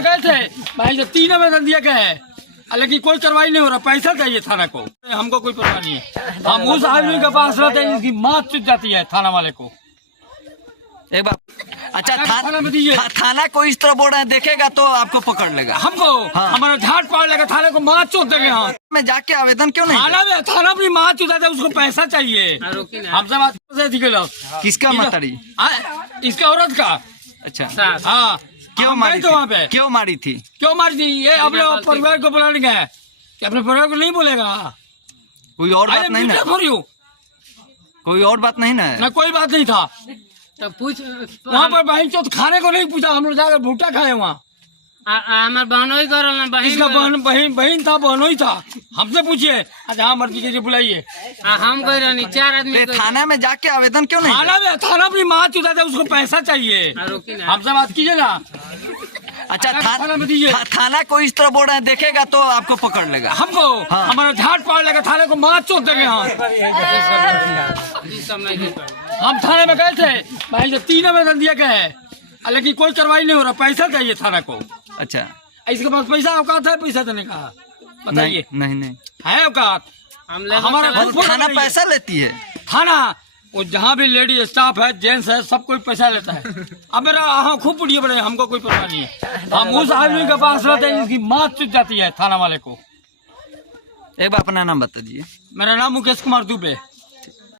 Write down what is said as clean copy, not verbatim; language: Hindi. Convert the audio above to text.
में गए थे भाई, जो 3 आवेदन दिया गया है, लेकिन कोई कार्रवाई नहीं हो रहा। पैसा चाहिए थाना को, हमको कोई परवाह नहीं है। हम उस आदमी के पास रहते हैं जिसकी माँ चुट जाती है थाना वाले को। एक बार अच्छा थाना में दीजिए। थाना को इस तरह बोल रहे हैं, देखेगा तो आपको पकड़ लेगा। हमको हमारा झाट पाड़ लेगा, थाने को माँ चुट देंगे हम। में जाके आवेदन क्यों नहीं? थाना अपनी माँ चुट है, उसको पैसा चाहिए। हमसे बात किसका मतरी? इसका औरत का। अच्छा हाँ, क्यों मारी तो वहाँ पे क्यों मारी थी? क्यों मारी थी? ये अपने परिवार को बुलाने गए कि अपने परिवार को नहीं बोलेगा। कोई और बात नहीं ना? कोई और बात नहीं ना? कोई बात नहीं था। तब पूछ वहाँ पर बहन चौथ खाने को नहीं पूछा, हम लोग जाकर भूटा खाए वहाँ। हमार बहनों ही करल ना, इसका बहन था, बहनों ही था। हमसे पूछिए। अच्छा हाँ, मर्जी कीजिए, बुलाइए। हम गए रहनी 4 आदमी। थाना में जाके आवेदन क्यों नहीं? थाना अपनी माँ चुता था, उसको पैसा चाहिए। हमसे बात कीजिए ना। अच्छा थाना में दीजिए। थाना को इस तरह बोल रहे हैं, देखेगा तो आपको पकड़ लेगा। हमको हमारा झाट पाड़ लेगा, थाने को माँ चोट देंगे हम। थाने में गए थे भाई, जो 3 आवेदन दिया गया है, लेकिन कोई कार्रवाई नहीं हो रहा। पैसा चाहिए थाना को। अच्छा इसके पास पैसा औकात है पैसा देने का? बताइए। नहीं है औकात? हमारा थाना पैसा लेती है। थाना वो जहाँ भी लेडी स्टाफ है, जेंट्स है, सब कोई पैसा लेता है। अब मेरा हाँ खूब पुड़िए बड़े, हमको कोई परवाह नहीं है। हम उस आदमी के पास रहते हैं जिसकी माँ चुट जाती है थाना वाले को। एक बार अपना नाम बता दीजिए। मेरा नाम मुकेश कुमार दुबे।